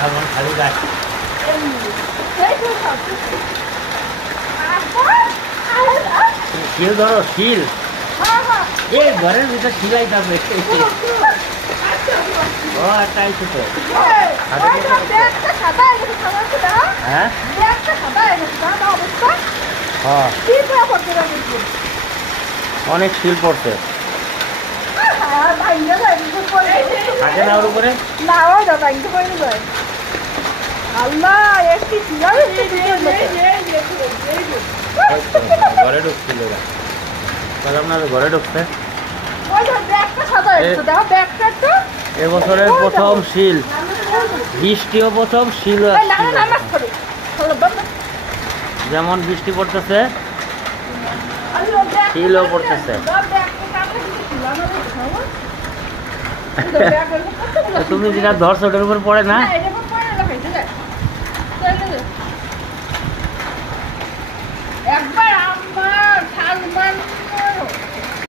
সালমান খালি গাছ শিল ধরো শিল এই ঘরের ভিতরে শিলাই থাকবে ও একটা আইছে তো হ্যাঁ হ্যাঁ অনেক শিল পড়ছে থাকে না ওর উপরে না ওই দাদা কিন্তু পড়ে যায় আল্লাহ একটি কিভাবে ঘরে ঢুকছিল বললাম না ঘরে ঢুকছে এবছরের প্রথম শিল বৃষ্টিও প্রথম শিল যেমন বৃষ্টি পড়তেছে শিলও পড়তেছে তুমি যেটা ধরছো ওটার উপর পড়ে না